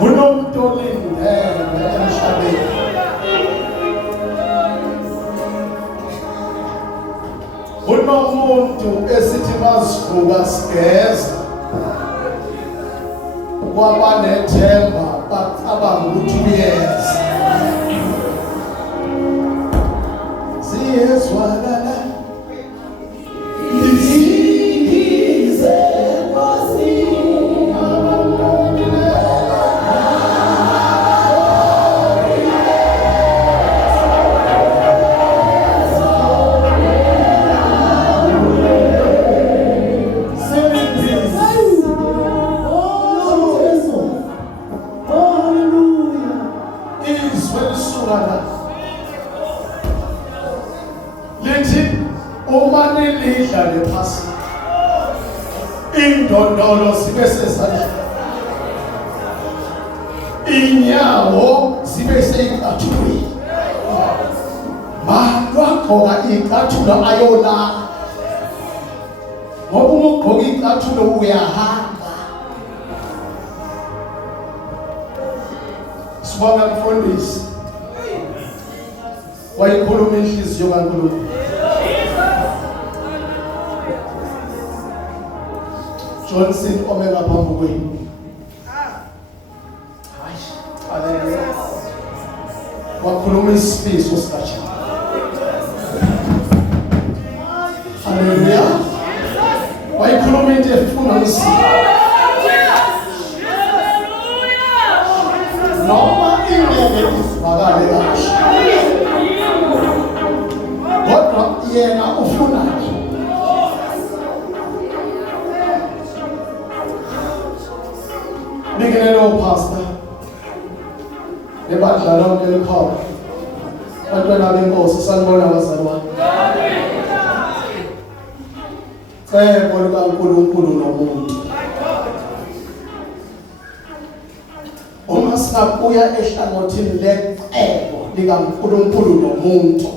Unomuntu olindele emhlabeni. Unomuntu esithi basivuka sigeza kwabanethemba bacabanga ukuthi uyenza. Siyezwakala izize indondolo zibe sezandla, inyawo zibe seyicatshulweni, malwagqoka icathulo ayona ngoba ugqoka icathulo uyahamba. Sibonga mfundisi wayikhuluma inhliziyo kaNkulunkulu. Johnson omega phambi kwenu. Haleluya. Wakhuluma isifiso sikaJesu. Haleluya. Wayikhuluma into efuna ngisi. Noma ingeke isivakale kahle. Kodwa yena ufuna nje. Nikelelo pastor lebadla lonke likhona bantwana benkosi sanibona abazalwane cebo likaNkulunkulu nomuntu uma singabuya ehlangothini lecebo likaNkulunkulu nomuntu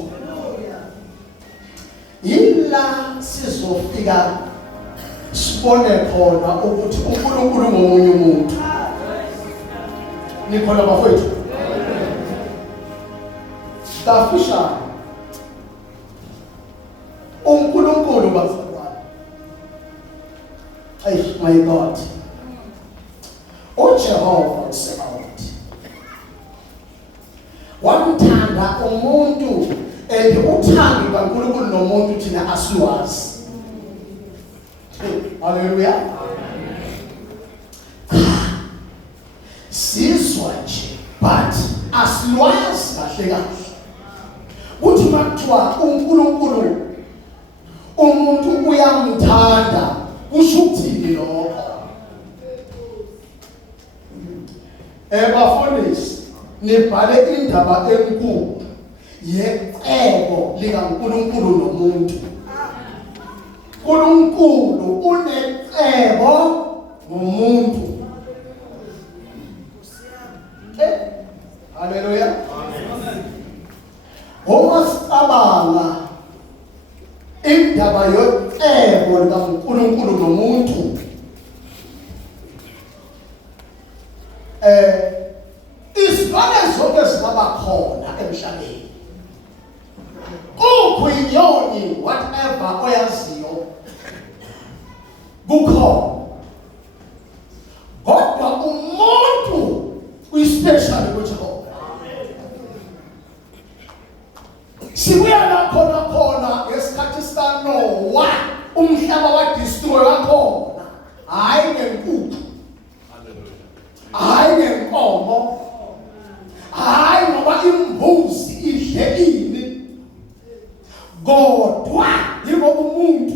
yila sizofika sibone khona ukuthi uNkulunkulu ngomunye umuntu. Nikhona bafowethu tafisha uNkulunkulu bazalwane. My God, uJehova uSebaothi wamthanda umuntu uthando kaNkulunkulu nomuntu thina asiwazi. Haleluya. Sizwa nje but asilwazi kahle kahle uthi makuthiwa uNkulunkulu umuntu uyamthanda kusho ukuthini lokho? Bafundisi nibhale indaba enkulu yecebo likaNkulunkulu nomuntu. uNkulunkulu unecebo ngomuntu. Haleluya. Uma sicabanga indaba yocebo likaNkulunkulu nomuntu, izilwane zonke zingaba khona emhlabeni. Inyoni whatever oyaziyo kukhona. Kodwa umuntu uyispecial kuJehova. Sibuya lapho khona ngesikhathi sikaNoah umhlaba wadestroy wakhona. Hayi ngenkukhu. Hayi ngenkomo. Hayi ngoba imbuzi idle ini. Kodwa yibo umuntu.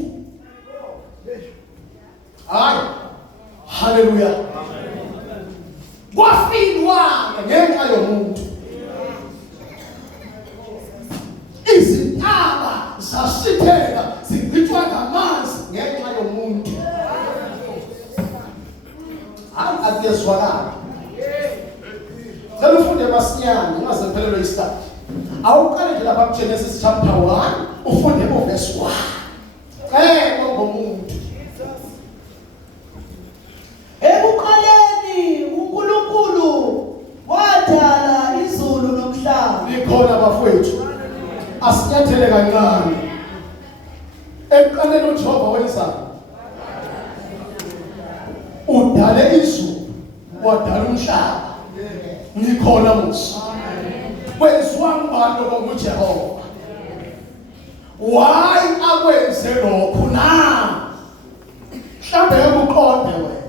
Hayi. Haleluya. Kwafindwa ngenxa yomuntu. Izintaba zasitheka zichithwa ngamanzi ngenxa yomuntu. Hayi akuyezwakala. Ufunde masinyane ungaze kuphelelwe isikhathi. Awuqale nje lapha kuGenesis chapter 1 ufunde verse 1. ngomuntu. Ekuqaleni uNkulunkulu wadala izulu nomhlaba. Likhona bafowethu. Asinyathele kancane. Ekuqaleni uJehova wenzani? Udale izulu, wadala umhlaba. Ngikhona musa. Kwenziwa ngubani lo nguJehova? Why akwenze lokhu na? Mhlambe ukuqonde wena.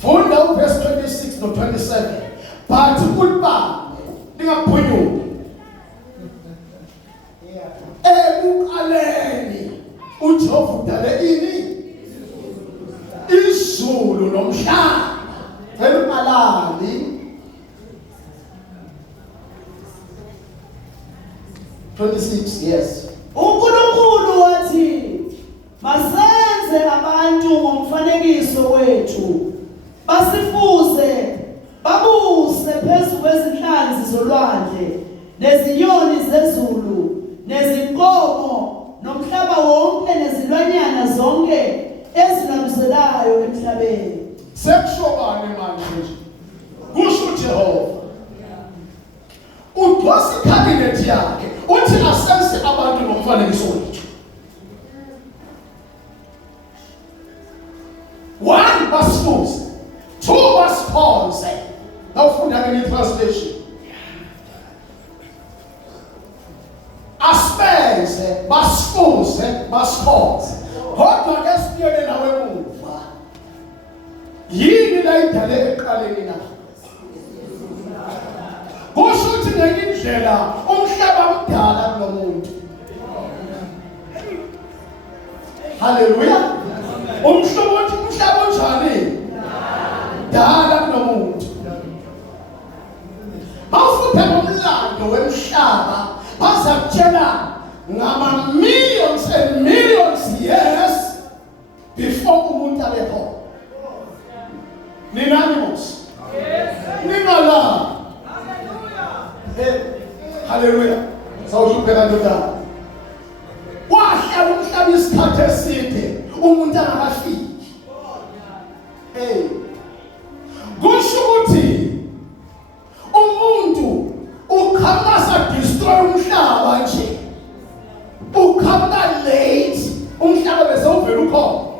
Funda uverse 26 no 27. But kulibambe lingaphunyuki. Ekuqaleni uJehova udale ini? Izulu nomhlaba. Elimalali 26, yes. uNkulunkulu wathi masenze abantu ngomfanekiso wethu basifuze babuse phezu kwezinhlanzi zolwandle nezinyoni zezulu nezinkomo nomhlaba wonke nezilwanyana zonke ezinabiselayo emhlabeni. Sekushobane manje nje. Kusho uJehova. Udwasa ikhabinethi yakhe uthi asenze abantu ngomfanekiso wethu. 1 basifuze, 2 basikhonze. Nawufunda ngenye translation. Asbenze, basifuze, basikhonze. Kodwa ke sibuyele nawe emuva. Yini la idale eqaleni na? Kusho ukuthi ngenye indlela umhlaba udala kunomuntu. Haleluya. Umhlobo uthi umhlaba unjani? Dala kunomuntu. Bawufunda ngomlando wemhlaba bazakutshela ngama millions and millions years before umuntu abekhona. Ninani mos? Ningala. Haleluya. Sawushubheka ndodana. Wahlala umhlaba isikhathi eside umuntu angakafiki. Kusho ukuthi umuntu ukhamasa destroy umhlaba nje. Ukhamna late umhlaba bese uvela ukhona.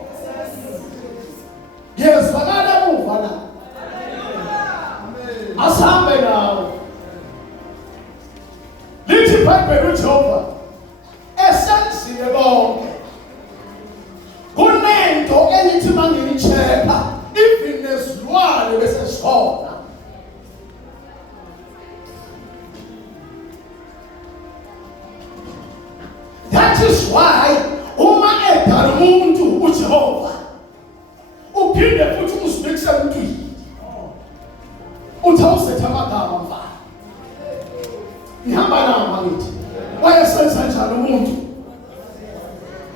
Yes, bakala muva na. Asambe nawe. Lithi iBhayibheli uJehova esenzile konke. Kunento elithi mangilichepa even nesilwane bese sikhona. That is why uma edala umuntu uJehova uphinde futhi usibekise umuntu uthawusetha amagama mfana. Nihamba nami ngithi wayesenza njalo umuntu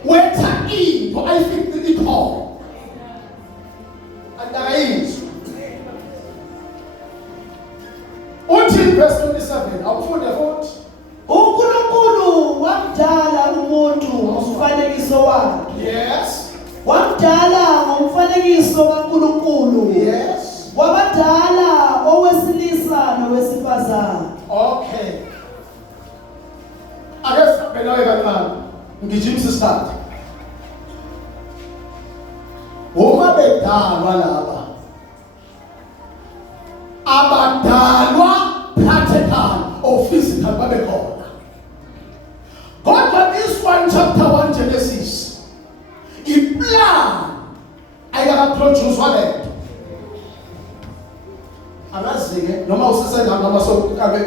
wetha into ayifike ikhona andayizwa uthi verse 27 awufunde futhi uNkulunkulu wamdala umuntu ngomfanekiso wakhe. yes Wamdala ngomfanekiso kaNkulunkulu. yes Wabadala owesilisa nowesifazane. okay ake sabelawe kancane ngijimisa isikhathi uma bedalwa laba abadalwa practical or physical babekhona. Kodwa this 1 chapter 1 Genesis iplan ayakaproduce walento angazi-ke noma usisengami noma sokabe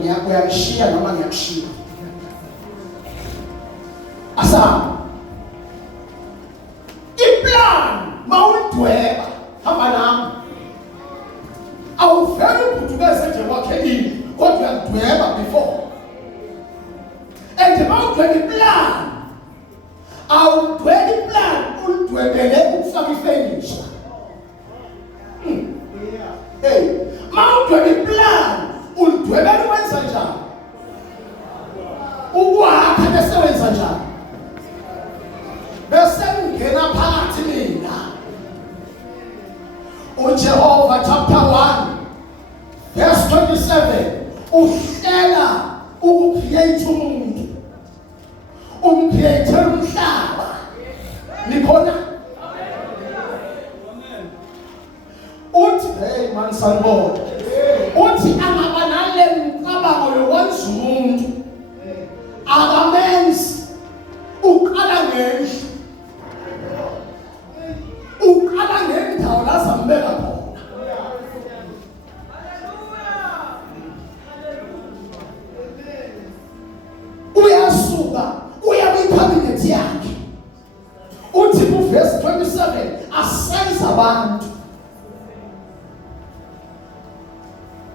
uyakishiya noma ngiyakushiya asama iplan mawudweba hamba nami awuvele ubhudukeze nje wakhelile kodwa uyadweba before and mawudweba iplan awudweba iplan ulidwebele ukufaka ifenisha. Mawudweba iplan ulidwebele ukwenza njani ukwakha bese wenza njani uJehova chapter 1 verse 27 uhlela ukucreate umuntu, umcreate umhlaba. Nikhona? Uthi hey man sanibona. Uthi angaba nale mcabango yokwenza umuntu akamenzi uqala ngendlu, uqala ngendawo la zambeka khona. Uyasuka uya kwi-cabinet yakhe. Uthi ku verse 27 asenza abantu.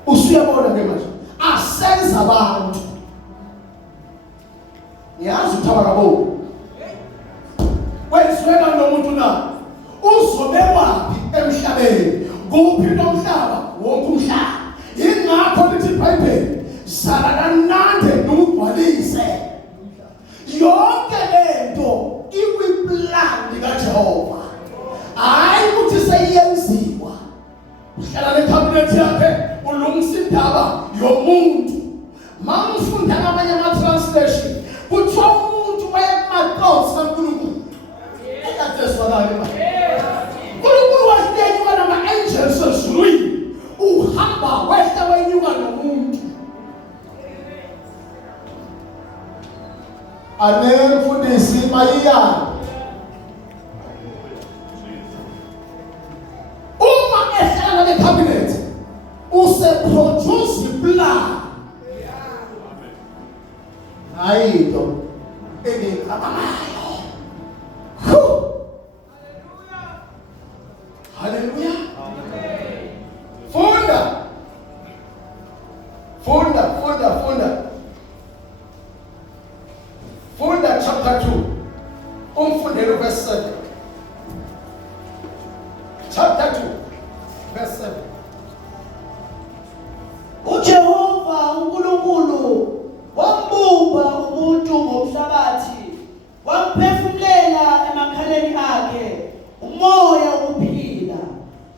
Usuyabona ke manje asenza abantu. Yazi uthabakabo wenzeka nomuntu na uzobekwapi emhlabeni, kuphi nomhlaba wonke umhlaba. Ingakho lithi iBhayibheli sala kanande nokugcwalise yonke lento ikwiplan likaJehova, hayi ukuthi seyenziwa uhlala nekhabinethi yakhe ulungisa indaba yomuntu. Mangifunda ngamanye ama-translation kuthiwa umuntu wayemathoughts kaNkulunkulu. Ekadeswakale ma uNkulunkulu wasiyenyuka nama-angels ezulwini, uhamba wehla wenyuka nomuntu. Anemfundisi mayiyana uma ehlala nekhabinet useproduce plan. Ayito ebekabayo. Hallelujah. Funda chapter 2 umfundelo verse 7. Chapter 2 verse 7. uJehova uNkulunkulu wambumba umuntu ngomhlabathi, wamphefumulela emakhaleni akhe umoya wokuphila,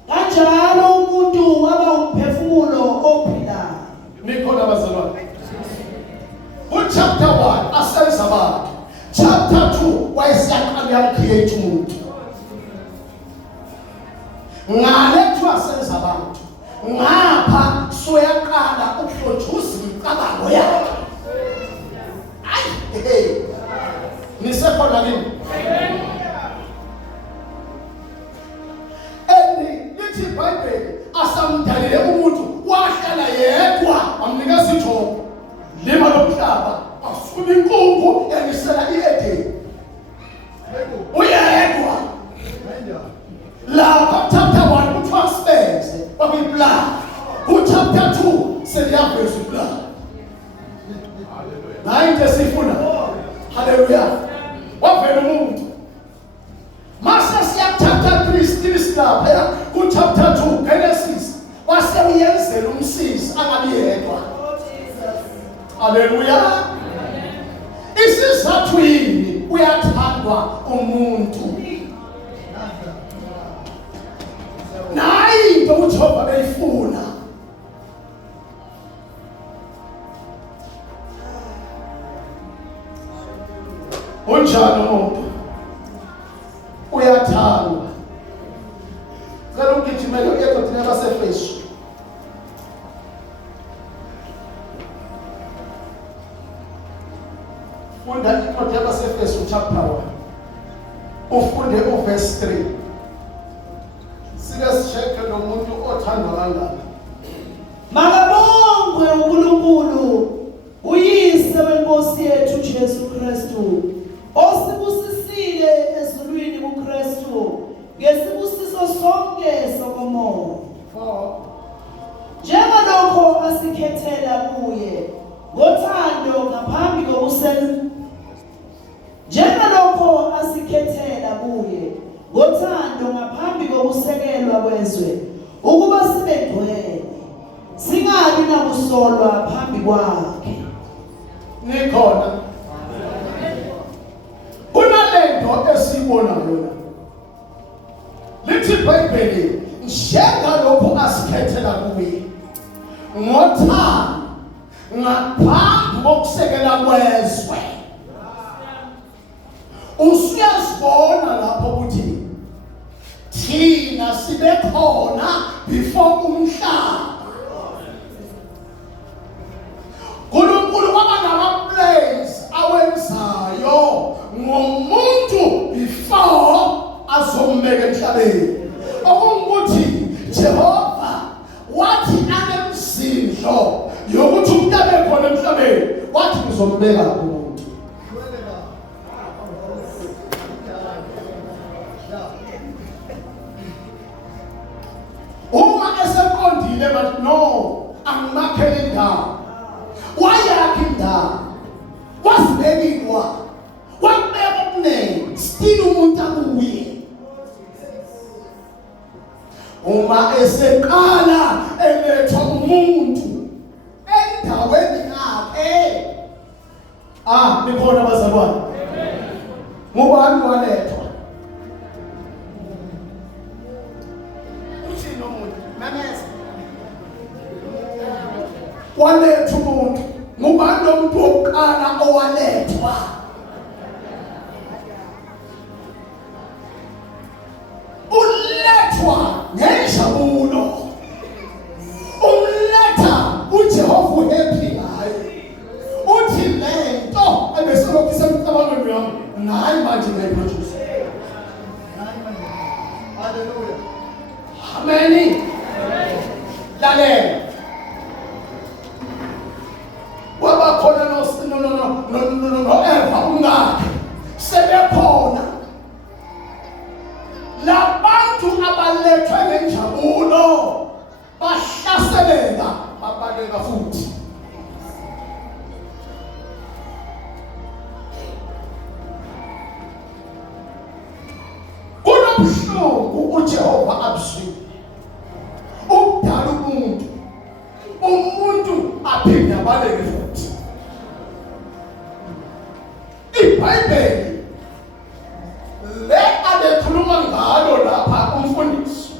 kanjalo umuntu waba umphefumulo ophilayo. Nikhona bazalwane. Chapter 1 asenza abantu. Chapter 2 wayesiyaqala create umuntu. Ngale kuthiwa asenza abantu, ngapha soyaqala ukuproduce imicabango yakhe. Hey, nisekhona yini? Lithi iBhayibheli asamdalile umuntu wahlala yedwa, amnikeza ijob lima lomhlaba, asula inkukhu enisela i-Edeni. Uyedwa. Lapha chapter 1 kuthiwa sibenze kwakuyiplan. Chapter 2 seliyaveza iplan. Hayi into esifuna. Hallelujah. Wavela umuntu. Mase siya chapter 3 still silapha ku chapter 2 Genesis. Waseyenzela umsisi angabi yedwa. Hallelujah. Isizathu yini uyathandwa umuntu? Nayi into uJehova beyifuna. Unjalo umuntu uyathandwa. Ngeke ugijimele uyedwa thina baseFesu. Funda incwadi yabaseFesu chapter 1. Ufunde verse 3. Sike sicheke lo muntu othandwa kangaka. Makabongwe uNkulunkulu uyise wenkosi yethu Jesu Kristu, osibusisile ezulwini kuKristu ngesibusiso sonke sokomoya. Njengalokho asikhethela kuye ngothando ngaphambi kokusekelwa, njengalokho asikhethela kuye ngothando ngaphambi kokusekelwa kwezwe, ukuba sibe ngcwele singabi nakusolwa phambi kwakhe. Nikhona kunalento esibonayo la. Lithi iBhayibheli njengalokhu asikhethela kuye ngothando ngaphambi kokusekela kwezwe. Usuyazibona lapho ukuthi thina sibe khona before umhlaba. uNkulunkulu kwaba nama-plans awenzayo ngomuntu before azombeka emhlabeni. Okungukuthi Jehova wathi anemzindlo yokuthi umuntu abe khona emhlabeni, wathi ngizombeka umuntu. Uma eseqondile bathi no, angimakhele indawo, wayakha indawo, wasibekilwa, wakubeka okuningi, still umuntu akuye. Uma eseqala elethwa umuntu endaweni yakhe, nikhona abazalwane, ngubani walethwa? Uthini umuntu? Mameza. Walethwa umuntu, ngubani lo muntu wokuqala owalethwa? Ulethwa ngenjabulo, umletha uJehova uhappy ngaye, uthi lento ebeselokhu isemcabangweni wami nayi manje ngayiproduce. Hallelujah, amen. Lalela, waba khona no Eva umngakhe sebekhona labantu abalethwe ngenjabulo bahlaseleka babaleka futhi. Kunobuhlungu uJehova abuswile ukudala umuntu aphinde abaleke futhi. iBhayibheli le abekhuluma ngalo lapha umfundisi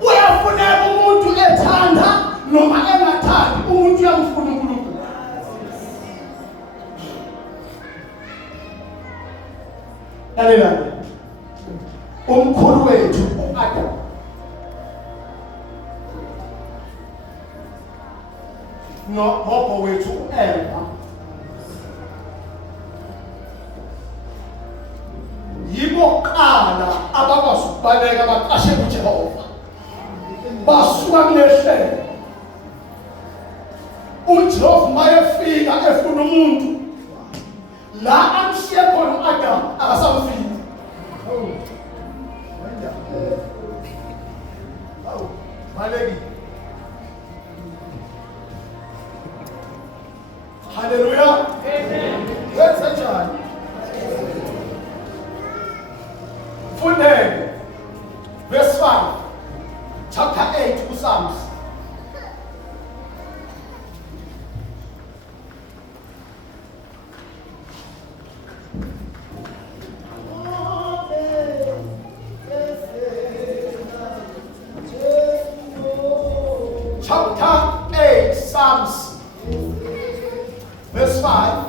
uyafuneka umuntu ethanda noma engathandi, umuntu uyamfuna uNkulunkulu. Lalela, umkhulu wethu uAdam nogogo wethu uEva yibo qala abakwazi ukubaleka baqashe kuJehova, basuka kulehlelo. uJehova mayefika efuna umuntu la amshiye khona uAdam akasamfika. Baleki. Hallelujah. Amen. Let's enjoy. Fundeni verse 5 chapter 8 kuPsalms. Chapter 8 Psalms verse 5.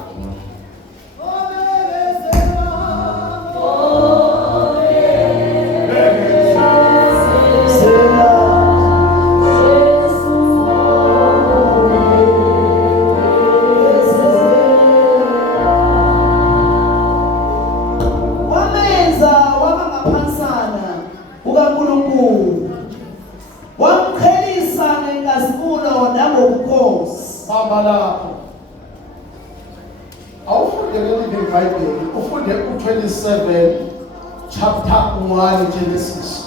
Ufunde u27 chapter 1 Genesis.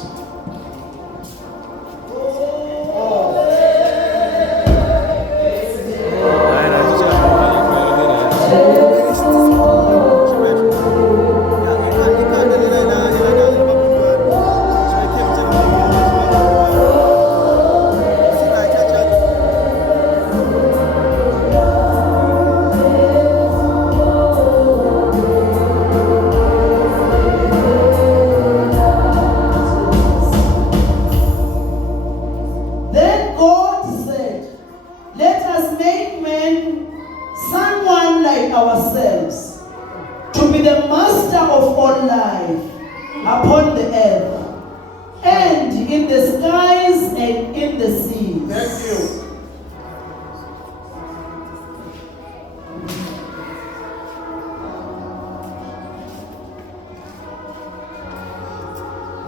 ourselves to be the master of all life upon the earth and in the skies and in the seas. Thank you.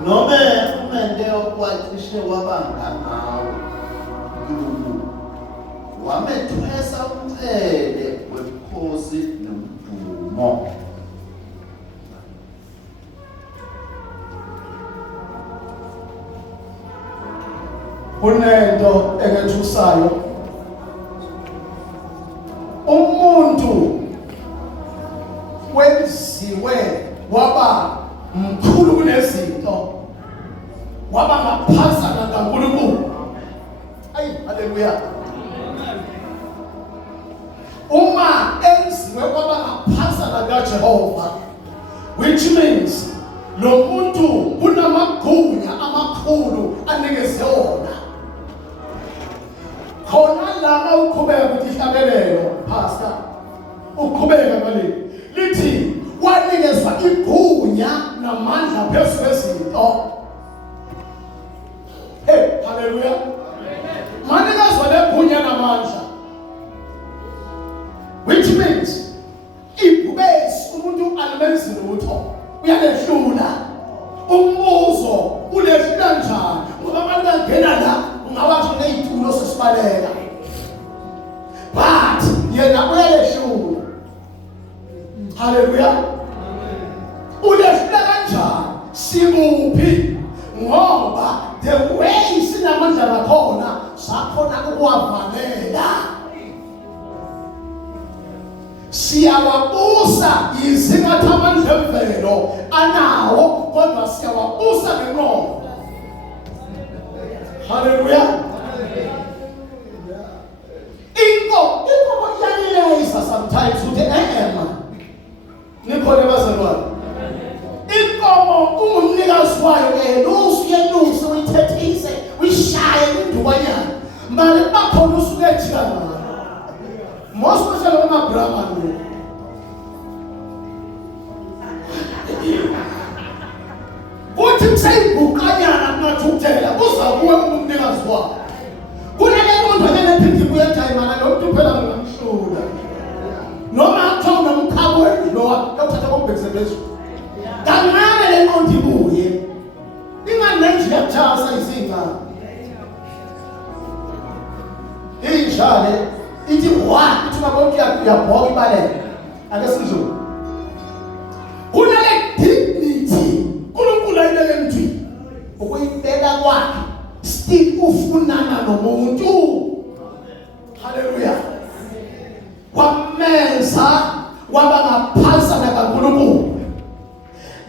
Nome umende okwacishe wabanga nawe wamethwesa umcele webukhosi nomdumo. Kunento engethusayo, umuntu wenziwe waba mkhulu kunezinto, waba ngaphazana kaNkulunkulu. Ayi, haleluya. Uma enziwe kwaba ngaphazana kaJehova, which means lo muntu kunamagunya amakhulu anikeze wona. Khona lana uqhubeka ukuthi ihlabelelo pastor, uqhubeka ngale lithi wanikezwa igunya namandla phezu kwezinto. Hey, haleluya. Manikezwa legunya namandla, which means ibhubesi umuntu alimenzi lutho uyalehlula. Umbuzo ulehlula njani? Ngoba abantu bangena la ungawathi uneyitulo sesibalela, but yena uyalehlula. Haleluya. Ulehlula kanjani? Simuphi? Ngoba the way sinamandla nakhona sakhona ukuwavalela. Siyawabusa izingathi amandla emvelo anawo, kodwa siyawabusa ngengqondo. Haleluya. Inkomo iyalileza sometimes uthi nikhona bazalwane. Inkomo umnikazi wayo usuyelusa uyithethise uyishaye indubanyana mali bakhona usuke ejika nayo. Most especially kuma-Brahman. Uthi msayibhuqanyana kungathukuthela kuzakuwe umnikazi wakho. Kunale nto enephinda ibuye ejayimana lo mntu phela ngingamhlula. Noma kuthiwa unomkhabo lowa yokuthatha kombhekise phezulu. Kancane le nkonto ibuye. Inganenje yakuthasa izingane. Injalo ithi wa uthi mabonke uyabhoka ibalele ake sidlule. Kunale dignity uNkulunkulu ayibeke emthini ukuyibeka kwakhe still ufunana nomuntu. Haleluya. Wamenza waba ngaphazana kaNkulunkulu.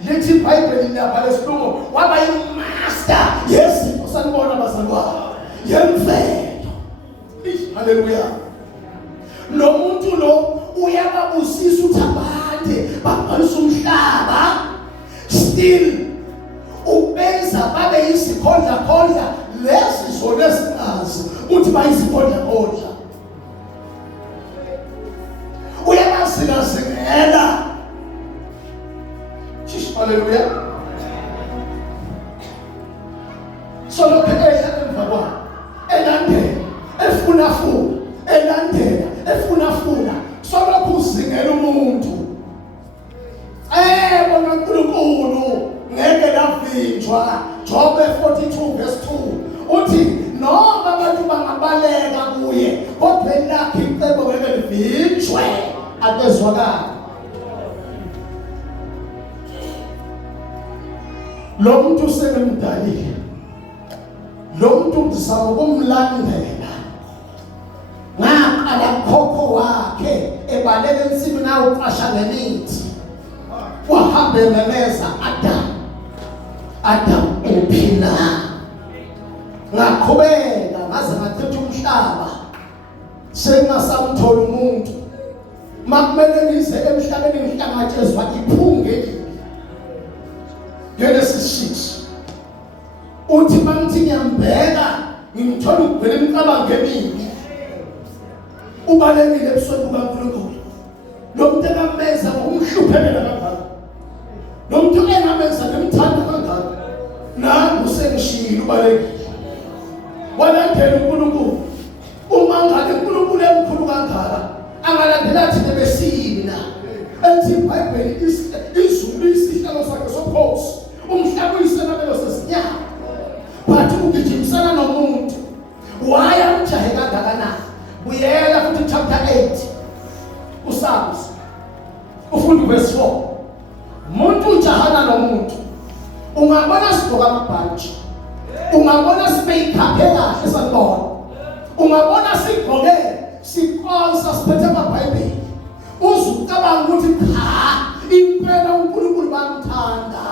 Lithi iBhayibheli liyabhala isilungu waba yimaster yezinto sanibona bazalwane yemvelo. Haleluya. Lo muntu lo uyababusisa ukuthi abande baqalisa umhlaba, still ubenza babe yisikhondla lezi zona ezingazi ukuthi bayisikhondla. Uyabazingazingela. Haleluya. So lokho eya emva kwakhe elandela efuna solokhu uzingela umuntu. Bona uNkulunkulu ngeke lavinjwa. Job 42 verse 2 uthi noma abantu bangabaleka kuye kodwa elakhe icebo ngeke livinjwe akezwakala. Lo muntu sememdalile, lo muntu ngizama ukumlandela. Ngaqala khokho wakhe ebaleka ensimini nawo uqasha ngemithi. Wahamba ememeza Adam uphila. Ngaqhubeka ngaze ngathetha umhlaba sengasamthola umuntu. Makumele ngize emhlabeni ngihlangatshezwa iphunge. Genesis 6 uthi mangithi ngiyambheka ngimthola ukuvela imicabango emibi. Ubalekile ebusweni bukaNkulunkulu. lo muntu engamenza ngokumhluphelela kangaka, lo muntu engamenza ngemthanda kangaka, nangu sengishilo ubalekile. Walandela uNkulunkulu. Uma ngabe uNkulunkulu emkhulu kangaka, angalandela thina besini na. Ethi iBhayibheli izulu isihlalo sakhe sokhosi, umhlaba uyisenabelo sesinyama. Bathi ugijimisana nomuntu, waya umjahe kangakanani. Buyela futhi chapter 8 uSamuel ufunda verse 4. Umuntu ujahana nomuntu, ungabona sigqoka amabhantshi, ungabona sibeyikhaphe kahle sanibona, ungabona sigqoke siqonsa siphethe amabhayibheli, uzucabanga ukuthi cha impela uNkulunkulu bamthanda.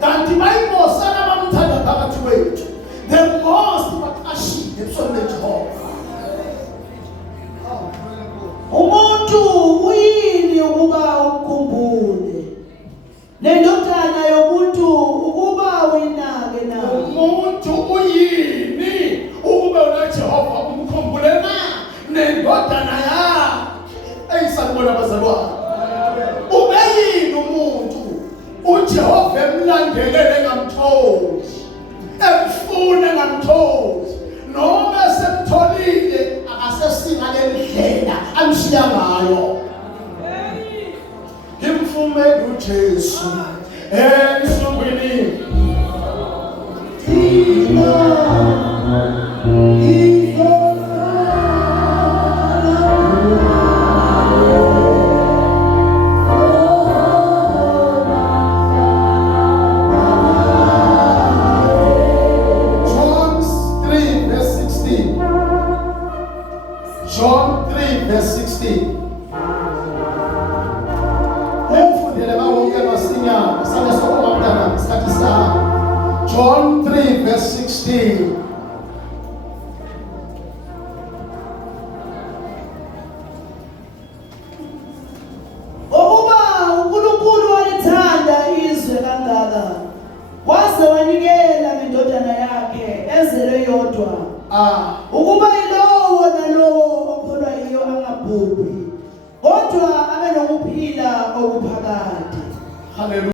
Kanti bayibosana bamthanda phakathi kwethu, the most baqashile ebusweni beJehova. Umuntu uyini ukuba ukukhumbule, nendodana yomuntu ukuba uyinake na. Umuntu uyini ukuba unaJehova umkhumbule na, nendodana yakhe eyisanibona abazalwane. Ubeyini umuntu uJehova emlandelele ngamtholi, emfune ngamtholi, noma semtholile akasesinga lendlela amshiya ngayo. Imfume uJesu emhlungwini John 3 verse 16. Umfundele bawonke masinyane sale sokoma mntana isikhathi sakho. John 3 verse 16. Ukuba uNkulunkulu walithanda izwe kangaka, waze wanikela ngendodana yakhe ezelwe yodwa, ukuba